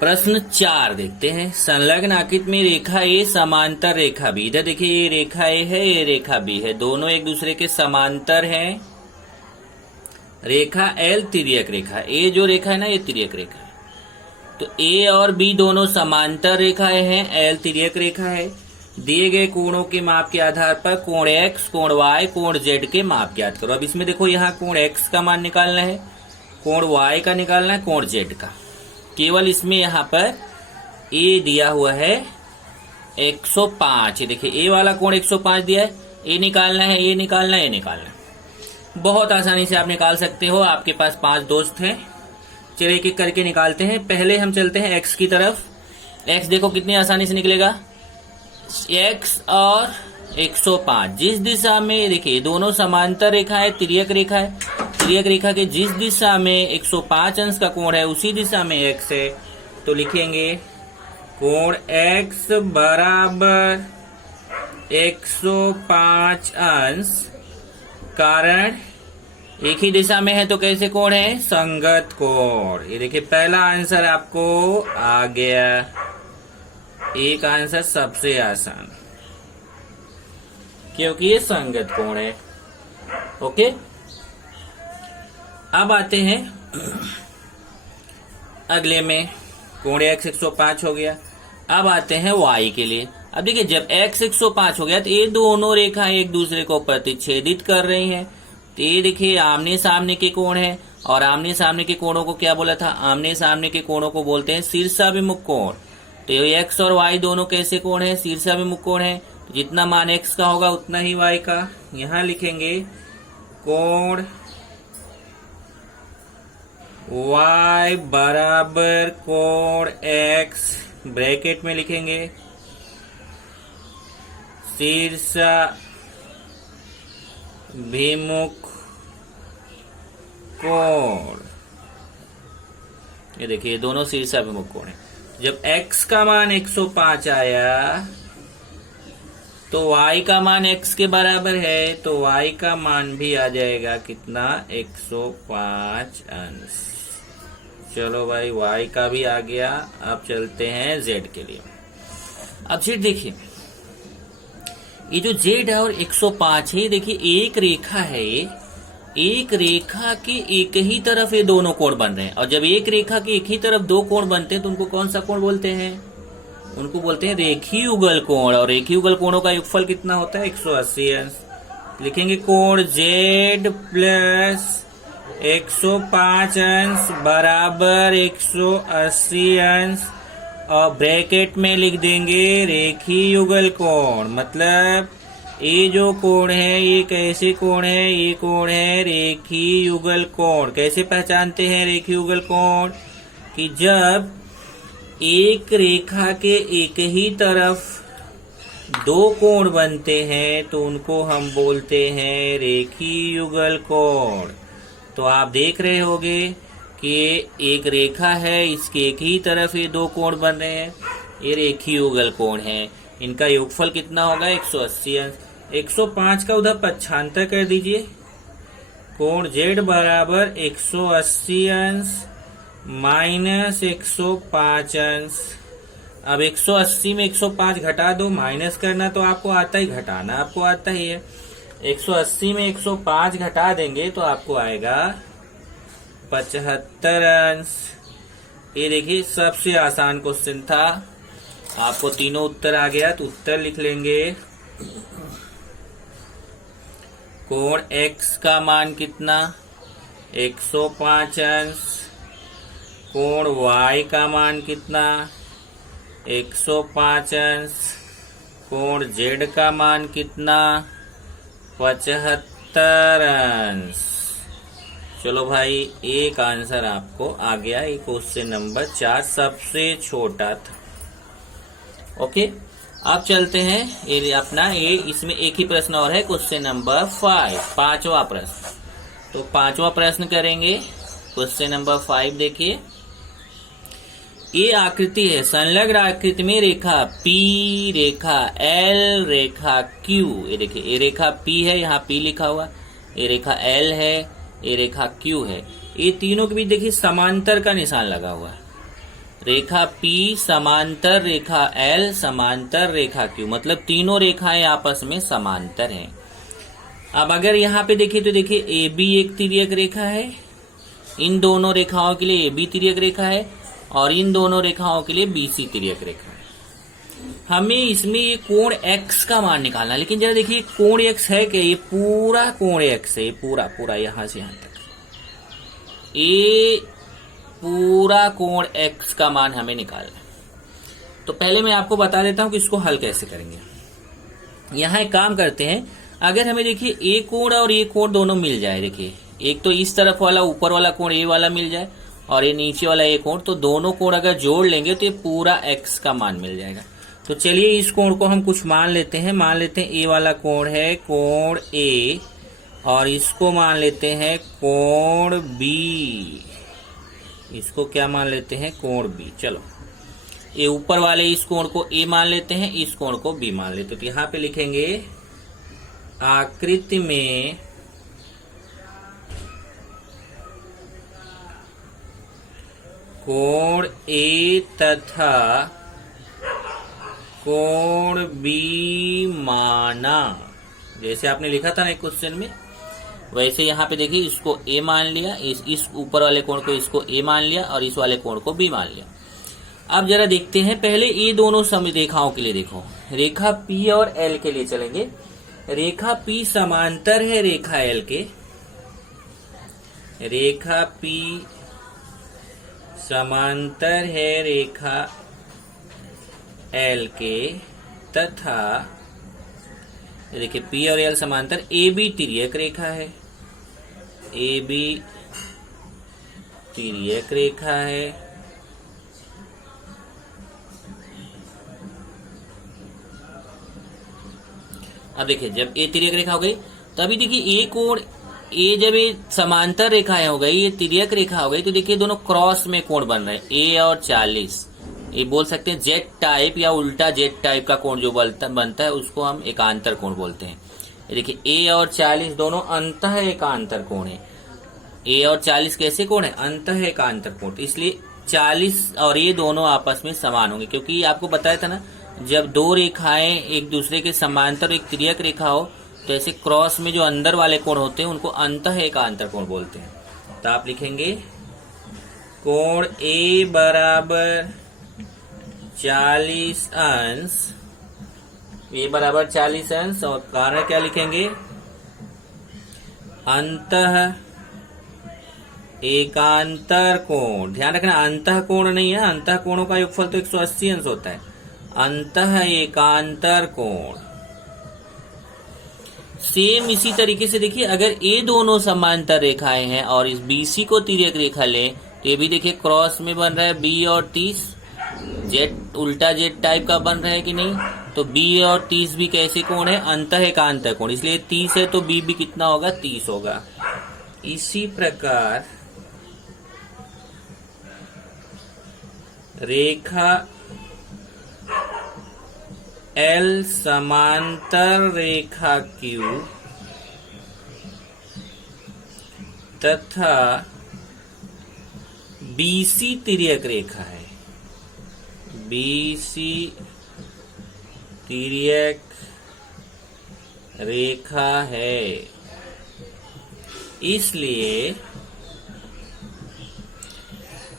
प्रश्न 4 देखते हैं। संलग्न आकृति में रेखा ए समांतर रेखा बी। इधर देखिए ये रेखा ए है, ये रेखा बी है, दोनों एक दूसरे के समांतर हैं। रेखा एल तिर्यक रेखा, ए जो रेखा है ना ये तिर्यक रेखा है। तो ए और बी दोनों समांतर रेखाएं हैं, एल तिर्यक रेखा है। दिए गए कोणों के माप के आधार पर कोण एक्स, कोण वाई, कोण जेड के माप ज्ञात करो। अब इसमें देखो यहाँ कोण एक्स का मान निकालना है, कोण वाई का निकालना है, कोण जेड का। केवल इसमें यहाँ पर ए दिया हुआ है 105। देखिए ए वाला कोण 105 दिया है, ए निकालना है, ये निकालना है, ये निकालना है। बहुत आसानी से आप निकाल सकते हो। आपके पास 5 दोस्त हैं, चलिए एक एक करके निकालते हैं। पहले हम चलते हैं एक्स की तरफ। एक्स देखो कितनी आसानी से निकलेगा, एक्स और 105 जिस दिशा में, देखिए दोनों समांतर रेखा है, तिर्यक रेखा है। तिर्यक रेखा के जिस दिशा में 105 अंश का कोण है उसी दिशा में एक्स है, तो लिखेंगे कोण एक्स बराबर 105 अंश। कारण एक ही दिशा में है तो कैसे कोण है, संगत कोण। ये देखिए पहला आंसर आपको आ गया, एक आंसर सबसे आसान, क्योंकि ये संगत कोण है। ओके, अब आते हैं अगले में। कोण एक्स 105 हो गया। अब आते हैं वाई के लिए। अब देखिए जब एक्स 105 हो गया तो ये दोनों रेखाएं एक दूसरे को प्रतिच्छेदित कर रही हैं। तो ये देखिए आमने सामने के कोण है, और आमने सामने के कोणों को क्या बोला था, आमने सामने के कोणों को बोलते हैं शीर्षाभिमुख कोण। तो एक्स और वाई दोनों कैसे कोण है, शीर्षाभिमुख कोण है। तो जितना मान एक्स का होगा उतना ही वाई का। यहां लिखेंगे कोण y बराबर कोण x, ब्रैकेट में लिखेंगे शीर्षाभिमुख कोण। ये देखिए दोनों शीर्षाभिमुख कोण है। जब x का मान 105 आया तो y का मान x के बराबर है, तो y का मान भी आ जाएगा कितना, 105 अंश। चलो भाई y का भी आ गया। अब चलते हैं z के लिए। अब z देखिए, ये जो z है और 105 है, देखिए एक रेखा है, एक रेखा के एक ही तरफ ये दोनों कोण बन रहे हैं। और जब एक रेखा के एक ही तरफ दो कोण बनते हैं तो उनको कौन सा कोण बोलते हैं, उनको बोलते हैं रेखीय युगल कोण। और रेखीय युगल कोणों का योगफल कितना होता है, 180 अंश। लिखेंगे कोण z प्लस 105 अंश बराबर 180 अंश, और ब्रैकेट में लिख देंगे रेखीय युगल कोण। मतलब ये जो कोण है ये कैसे कोण है, ये कोण है रेखीय युगल कोण। कैसे पहचानते हैं रेखीय युगल कोण, कि जब एक रेखा के एक ही तरफ दो कोण बनते हैं तो उनको हम बोलते हैं रेखीय युगल कोण। तो आप देख रहे होंगे कि एक रेखा है, इसके एक ही तरफ ये दो कोण बन रहे हैं, ये रेखीय युगल कोण है। इनका योगफल कितना होगा, 180 अंश। 105 का उधर पक्षांतर कर दीजिए, कोण z बराबर 180 अंश माइनस 105 अंश। अब 180 में 105 घटा दो, माइनस करना तो आपको आता ही, घटाना आपको आता ही है। 180 में 105 घटा देंगे तो आपको आएगा 75 अंश। ये देखिए सबसे आसान क्वेश्चन था, आपको तीनों उत्तर आ गया तो उत्तर लिख लेंगे। कोण x का मान कितना, 105 अंश। कोण y का मान कितना, 105 अंश। कोण z का मान कितना, 75 अंश। चलो भाई एक आंसर आपको आ गया। ये क्वेश्चन नंबर 4 सबसे छोटा था। ओके, अब चलते हैं ये अपना, ये इसमें एक ही प्रश्न और है, क्वेश्चन नंबर 5, 5वां प्रश्न। तो 5वां प्रश्न करेंगे। क्वेश्चन नंबर 5 देखिए, ये आकृति है, संलग्न आकृति में रेखा P, रेखा L, रेखा Q। ये देखिए ये रेखा P है, यहाँ P लिखा हुआ, ये रेखा L है, ये रेखा Q है। ये तीनों के बीच देखिए समांतर का निशान लगा हुआ है। रेखा P समांतर रेखा L समांतर रेखा Q, मतलब तीनों रेखाएं आपस में समांतर हैं। अब अगर यहाँ पे देखिए तो देखिए AB एक तिर्यक रेखा है, इन दोनों रेखाओं के लिए AB तिर्यक रेखा है और इन दोनों रेखाओं के लिए BC तिर्यक रेखा है। हमें इसमें ये कोण X का मान निकालना है, लेकिन जरा देखिए कोण X है क्या? ये पूरा कोण X है, पूरा पूरा यहां से यहां तक, ये पूरा कोण X का मान हमें निकालना है। तो पहले मैं आपको बता देता हूं कि इसको हल कैसे करेंगे। यहां एक काम करते हैं, अगर हमें देखिए ए कोण और ये कोण दोनों मिल जाए, देखिए एक तो इस तरफ वाला ऊपर वाला कोण ए वाला मिल जाए और ये नीचे वाला ए कोण, तो दोनों कोण अगर जोड़ लेंगे तो ये पूरा X का मान मिल जाएगा। तो चलिए इस कोण को हम कुछ मान लेते हैं। मान लेते हैं ए वाला कोण है कोण ए और इसको मान लेते हैं कोण बी। इसको क्या मान लेते हैं? कोण बी। चलो ये ऊपर वाले इस कोण को ए मान लेते हैं, इस कोण को बी मान लेते हैं। तो यहां पे लिखेंगे आकृति में कोण ए तथा कोण बी माना। जैसे आपने लिखा था ना एक क्वेश्चन में, वैसे यहाँ पे देखिए इसको ए मान लिया, इस ऊपर वाले कोण को इसको ए मान लिया और इस वाले कोण को बी मान लिया। अब जरा देखते हैं, पहले ये दोनों रेखाओं के लिए देखो, रेखा P और L के लिए चलेंगे। रेखा P समांतर है रेखा L के, रेखा P समांतर है रेखा L के तथा देखिए P और L समांतर, AB तिर्यक रेखा है, AB तिर्यक रेखा है। अब देखिए जब ए तिर्यक रेखा हो गई तो अभी देखिए ए कोण ए, जब ये समांतर रेखाएं हो गई, ये तिर्यक रेखा हो गई, तो देखिए दोनों क्रॉस में कोण बन रहे हैं, ए और 40। ये बोल सकते हैं जेड टाइप या उल्टा जेड टाइप का कोण जो बनता है उसको हम एकांतर कोण बोलते हैं। ये देखिए ए और 40 दोनों अंतः एकांतर कोण है। ए और 40 कैसे कोण है? अंतः एकांतर कोण। इसलिए 40 और ये दोनों आपस में समान होंगे, क्योंकि आपको बताया था ना, जब दो रेखाएं एक दूसरे के समांतर एक तिर्यक रेखा हो तो ऐसे क्रॉस में जो अंदर वाले कोण होते हैं उनको अंतः एकांतर कोण बोलते हैं। तो आप लिखेंगे कोण ए बराबर 40 अंश, ए बराबर 40 अंश, और कारण क्या लिखेंगे? अंतः एकांतर कोण। ध्यान रखना अंतः कोण नहीं है, अंतः कोणों का योगफल तो 180 अंश होता है। अंतः एकांतर कोण। सेम इसी तरीके से देखिए, अगर ये दोनों समांतर रेखाएं हैं और इस BC को तिर्यक रेखा लें तो ये भी देखिए क्रॉस में बन रहा है B और 30, जेड उल्टा जेड टाइप का बन रहा है कि नहीं? तो B और 30 भी कैसे कोण है? अंतः एकांतर कोण। इसलिए 30 है तो B भी कितना होगा? 30 होगा। इसी प्रकार रेखा L समांतर रेखा Q तथा BC तिर्यक रेखा है, BC तिर्यक रेखा है, इसलिए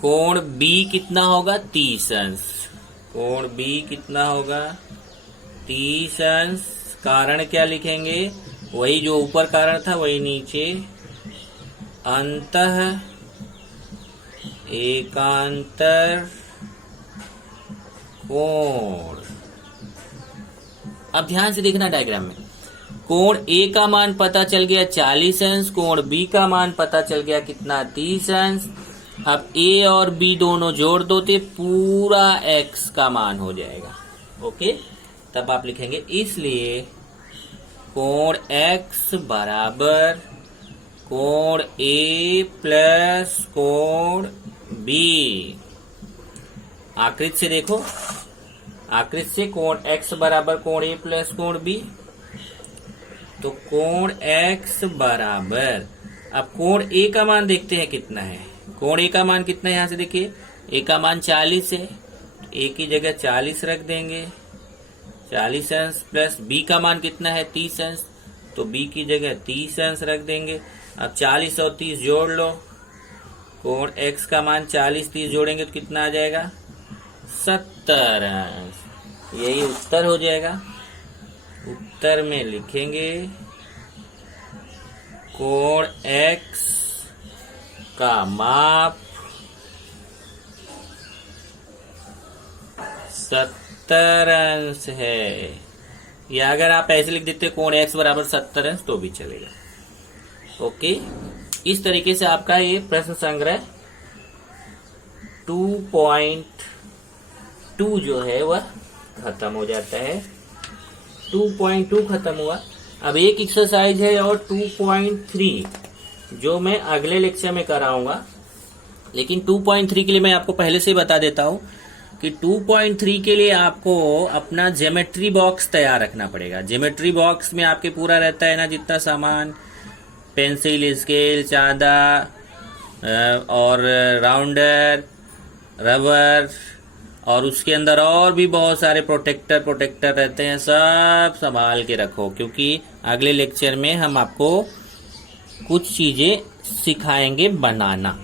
कोण B कितना होगा? 30 अंश। कोण B कितना होगा? 30 अंश। कारण क्या लिखेंगे? वही जो ऊपर कारण था वही नीचे, अंतः एकांतर कोण। अब ध्यान से देखना डायग्राम में, कोण A का मान पता चल गया 40 अंश, कोण B का मान पता चल गया कितना? 30 अंश। अब A और B दोनों जोड़ दो तो पूरा X का मान हो जाएगा। ओके, तब आप लिखेंगे इसलिए कोण X बराबर कोण A प्लस कोण B। आकृति से देखो, आकृति से कोण X बराबर कोण A प्लस कोण B, तो कोण X बराबर, अब कोण A का मान देखते हैं कितना है। कोण A का मान कितना है? यहां से देखिए ए का मान 40 है, तो ए की जगह 40 रख देंगे, 40 अंश प्लस बी का मान कितना है 30 अंश, तो बी की जगह 30 अंश रख देंगे। अब 40 और 30 जोड़ लो, कोण एक्स का मान 40-30 जोड़ेंगे तो कितना आ जाएगा 70 अंश। यही उत्तर हो जाएगा। उत्तर में लिखेंगे कोण एक्स का माप 70 अंश है। या अगर आप ऐसे लिख देते कोण एक्स बराबर 70 अंश तो भी चलेगा। ओके, इस तरीके से आपका ये प्रश्न संग्रह 2.2 जो है वह खत्म हो जाता है। 2.2 खत्म हुआ। अब एक एक्सरसाइज है और 2.3 जो मैं अगले लेक्चर में कराऊंगा, लेकिन 2.3 के लिए मैं आपको पहले से बता देता हूं कि 2.3 के लिए आपको अपना ज्योमेट्री बॉक्स तैयार रखना पड़ेगा। ज्योमेट्री बॉक्स में आपके पूरा रहता है ना जितना सामान, पेंसिल, स्केल, चांदा और राउंडर, रबर, और उसके अंदर और भी बहुत सारे प्रोटेक्टर रहते हैं। सब संभाल के रखो, क्योंकि अगले लेक्चर में हम आपको कुछ चीजें सिखाएंगे बनाना।